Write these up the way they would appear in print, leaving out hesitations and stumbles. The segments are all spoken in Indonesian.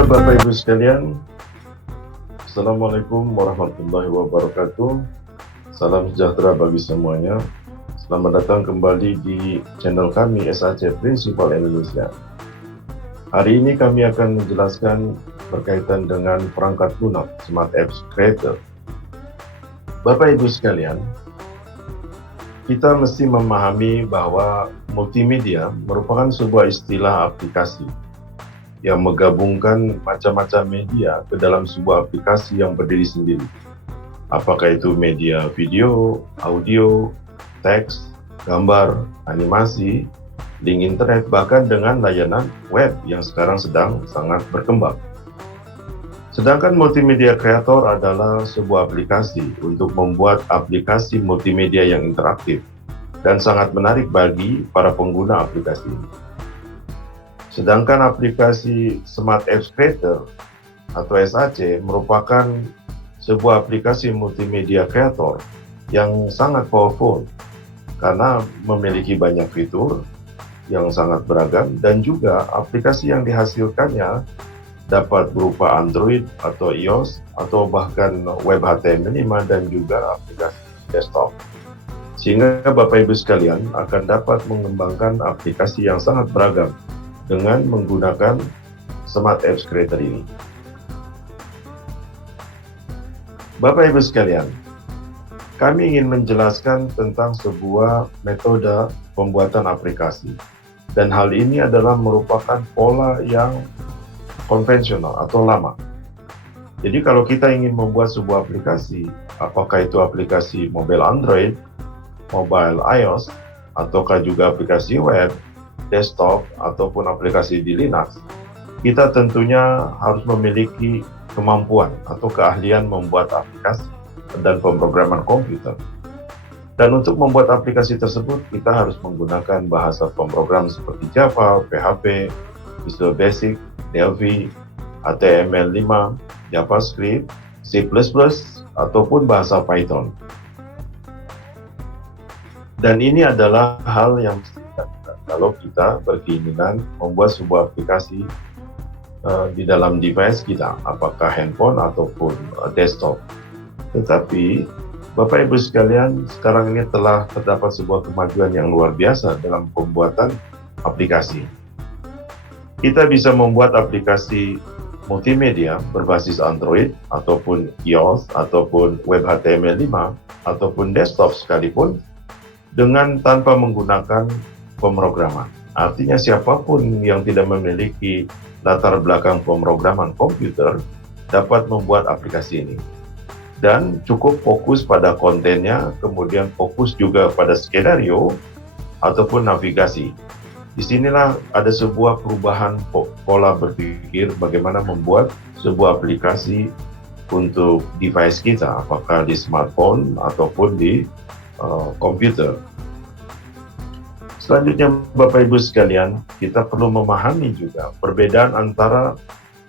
Saudara Bapak Ibu sekalian, Assalamualaikum warahmatullahi wabarakatuh. Salam sejahtera bagi semuanya. Selamat datang kembali di channel kami SAC Principal Indonesia. Hari ini kami akan menjelaskan berkaitan dengan perangkat lunak Smart Apps Creator. Bapak Ibu sekalian, kita mesti memahami bahwa multimedia merupakan sebuah istilah aplikasi yang menggabungkan macam-macam media ke dalam sebuah aplikasi yang berdiri sendiri. Apakah itu media video, audio, teks, gambar, animasi, link internet, bahkan dengan layanan web yang sekarang sedang sangat berkembang. Sedangkan multimedia creator adalah sebuah aplikasi untuk membuat aplikasi multimedia yang interaktif dan sangat menarik bagi para pengguna aplikasi ini. Sedangkan aplikasi Smart Apps Creator atau SAC merupakan sebuah aplikasi multimedia creator yang sangat powerful karena memiliki banyak fitur yang sangat beragam, dan juga aplikasi yang dihasilkannya dapat berupa Android atau iOS atau bahkan web HTML5 dan juga aplikasi desktop. Sehingga Bapak Ibu sekalian akan dapat mengembangkan aplikasi yang sangat beragam dengan menggunakan Smart Apps Creator ini. Bapak Ibu sekalian, kami ingin menjelaskan tentang sebuah metode pembuatan aplikasi, dan hal ini adalah merupakan pola yang konvensional atau lama. Jadi kalau kita ingin membuat sebuah aplikasi, apakah itu aplikasi mobile Android, mobile iOS, ataukah juga aplikasi web, desktop, ataupun aplikasi di Linux, kita tentunya harus memiliki kemampuan atau keahlian membuat aplikasi dan pemrograman komputer. Dan untuk membuat aplikasi tersebut, kita harus menggunakan bahasa pemrogram seperti Java, PHP, Visual Basic, Delphi, HTML5, JavaScript, C++, ataupun bahasa Python. Dan ini adalah hal yang mesti dilakukan kalau kita berkeinginan membuat sebuah aplikasi di dalam device kita, apakah handphone ataupun desktop. Tetapi Bapak Ibu sekalian, sekarang ini telah terdapat sebuah kemajuan yang luar biasa dalam pembuatan aplikasi. Kita bisa membuat aplikasi multimedia berbasis Android ataupun iOS ataupun web HTML5 ataupun desktop sekalipun dengan tanpa menggunakan pemrograman. Artinya siapapun yang tidak memiliki latar belakang pemrograman komputer dapat membuat aplikasi ini. Dan cukup fokus pada kontennya, kemudian fokus juga pada skenario ataupun navigasi. Disinilah ada sebuah perubahan pola berpikir bagaimana membuat sebuah aplikasi untuk device kita, apakah di smartphone ataupun di komputer. Selanjutnya Bapak Ibu sekalian, kita perlu memahami juga perbedaan antara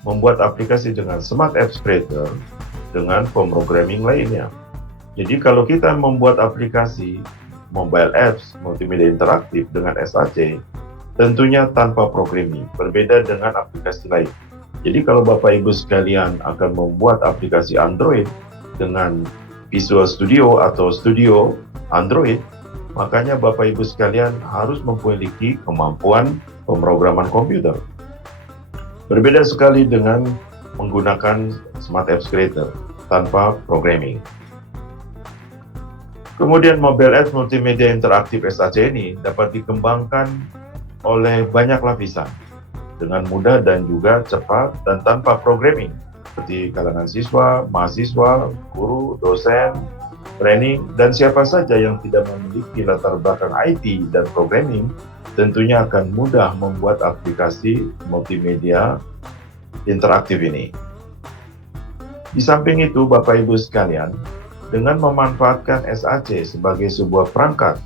membuat aplikasi dengan Smart Apps Creator dengan pemrogramming lainnya. Jadi kalau kita membuat aplikasi mobile apps multimedia interaktif dengan SAC, tentunya tanpa programming, berbeda dengan aplikasi lain. Jadi kalau Bapak Ibu sekalian akan membuat aplikasi Android dengan Visual Studio atau Studio Android, makanya Bapak Ibu sekalian harus memiliki kemampuan pemrograman komputer. Berbeda sekali dengan menggunakan Smart Apps Creator tanpa programming. Kemudian mobile apps multimedia interaktif SAC ini dapat dikembangkan oleh banyak lapisan dengan mudah dan juga cepat dan tanpa programming, seperti kalangan siswa, mahasiswa, guru, dosen, training, dan siapa saja yang tidak memiliki latar belakang IT dan programming tentunya akan mudah membuat aplikasi multimedia interaktif ini. Di samping itu Bapak Ibu sekalian, dengan memanfaatkan SAC sebagai sebuah perangkat,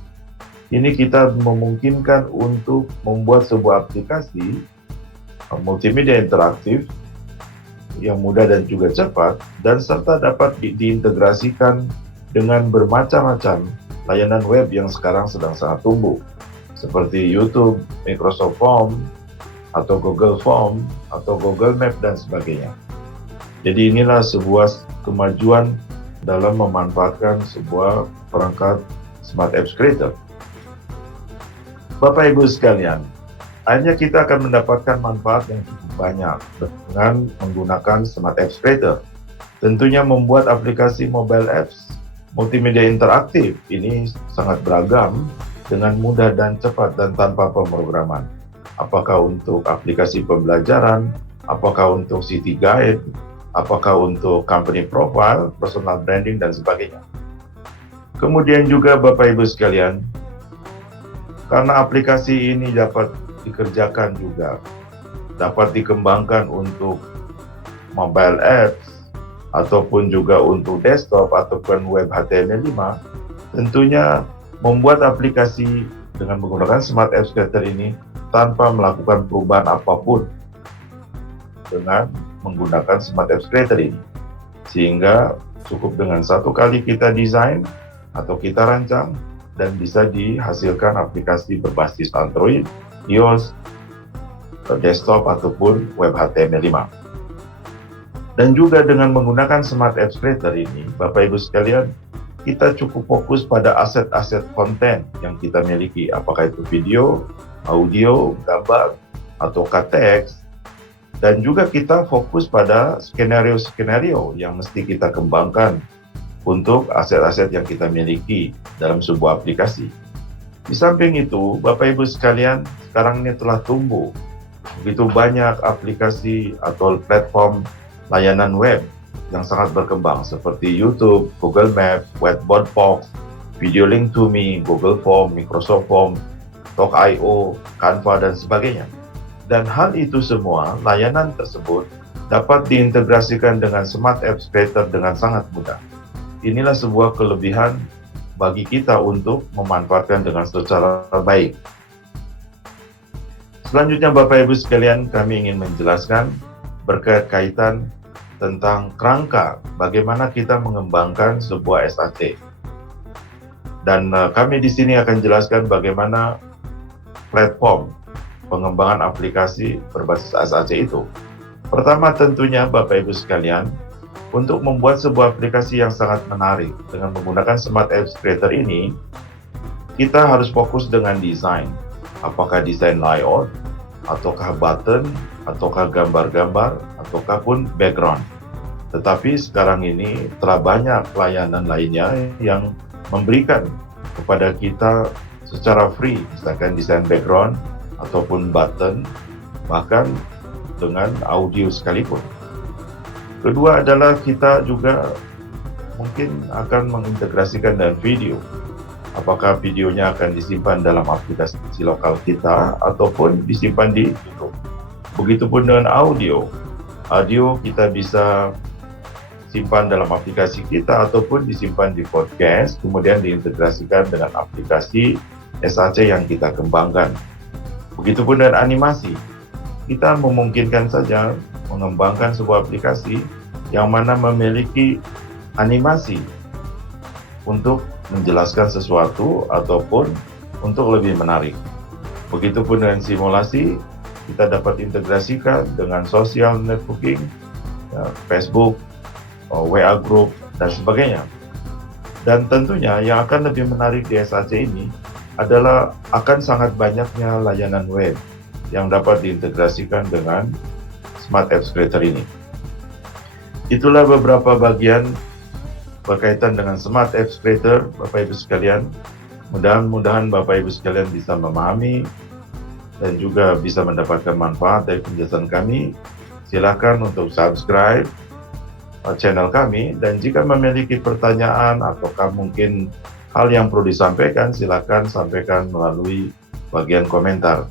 ini kita memungkinkan untuk membuat sebuah aplikasi multimedia interaktif yang mudah dan juga cepat, dan serta dapat diintegrasikan dengan bermacam-macam layanan web yang sekarang sedang sangat tumbuh, seperti YouTube, Microsoft Form, atau Google Form, atau Google Map, dan sebagainya. Jadi inilah sebuah kemajuan dalam memanfaatkan sebuah perangkat Smart Apps Creator. Bapak Ibu sekalian, akhirnya kita akan mendapatkan manfaat yang cukup banyak dengan menggunakan Smart Apps Creator. Tentunya membuat aplikasi mobile apps multimedia interaktif ini sangat beragam dengan mudah dan cepat dan tanpa pemrograman. Apakah untuk aplikasi pembelajaran, apakah untuk city guide, apakah untuk company profile, personal branding, dan sebagainya. Kemudian juga Bapak Ibu sekalian, karena aplikasi ini dapat dikerjakan juga, dapat dikembangkan untuk mobile apps, ataupun juga untuk desktop ataupun web HTML5, tentunya membuat aplikasi dengan menggunakan Smart Apps Creator ini tanpa melakukan perubahan apapun dengan menggunakan Smart Apps Creator ini. Sehingga cukup dengan satu kali kita desain atau kita rancang dan bisa dihasilkan aplikasi berbasis Android, iOS, desktop ataupun web HTML5. Dan juga dengan menggunakan Smart Apps Creator ini, Bapak Ibu sekalian, kita cukup fokus pada aset-aset konten yang kita miliki, apakah itu video, audio, gambar, atau teks, dan juga kita fokus pada skenario-skenario yang mesti kita kembangkan untuk aset-aset yang kita miliki dalam sebuah aplikasi. Di samping itu, Bapak Ibu sekalian, sekarang ini telah tumbuh begitu banyak aplikasi atau platform layanan web yang sangat berkembang seperti YouTube, Google Maps, Whiteboard Box, Video Link to Me, Google Form, Microsoft Form, Talk.io, Canva, dan sebagainya. Dan hal itu semua, layanan tersebut dapat diintegrasikan dengan Smart Apps Creator dengan sangat mudah. Inilah sebuah kelebihan bagi kita untuk memanfaatkan dengan secara baik. Selanjutnya Bapak Ibu sekalian, kami ingin menjelaskan berkaitan tentang kerangka bagaimana kita mengembangkan sebuah SAC. Dan kami di sini akan jelaskan bagaimana platform pengembangan aplikasi berbasis SAC itu. Pertama tentunya Bapak Ibu sekalian, untuk membuat sebuah aplikasi yang sangat menarik dengan menggunakan Smart Apps Creator ini, kita harus fokus dengan desain. Apakah desain layout, ataukah button, ataukah gambar-gambar, ataukah pun background. Tetapi sekarang ini telah banyak layanan lainnya yang memberikan kepada kita secara free, misalkan desain background, ataupun button, bahkan dengan audio sekalipun. Kedua adalah kita juga mungkin akan mengintegrasikan dengan video. Apakah videonya akan disimpan dalam aplikasi lokal kita ataupun disimpan di YouTube. Begitupun dengan audio. Audio kita bisa simpan dalam aplikasi kita ataupun disimpan di podcast, kemudian diintegrasikan dengan aplikasi SAC yang kita kembangkan. Begitupun dengan animasi. Kita memungkinkan saja mengembangkan sebuah aplikasi yang mana memiliki animasi untuk menjelaskan sesuatu ataupun untuk lebih menarik. Begitupun dengan simulasi, kita dapat integrasikan dengan social networking, Facebook, WA Group, dan sebagainya. Dan tentunya yang akan lebih menarik di SAC ini adalah akan sangat banyaknya layanan web yang dapat diintegrasikan dengan Smart Apps Creator ini. Itulah beberapa bagian berkaitan dengan Smart Apps Creator, Bapak Ibu sekalian. Mudah-mudahan Bapak Ibu sekalian bisa memahami dan juga bisa mendapatkan manfaat dari penjelasan kami. Silakan untuk subscribe channel kami, dan jika memiliki pertanyaan ataukah mungkin hal yang perlu disampaikan, silakan sampaikan melalui bagian komentar.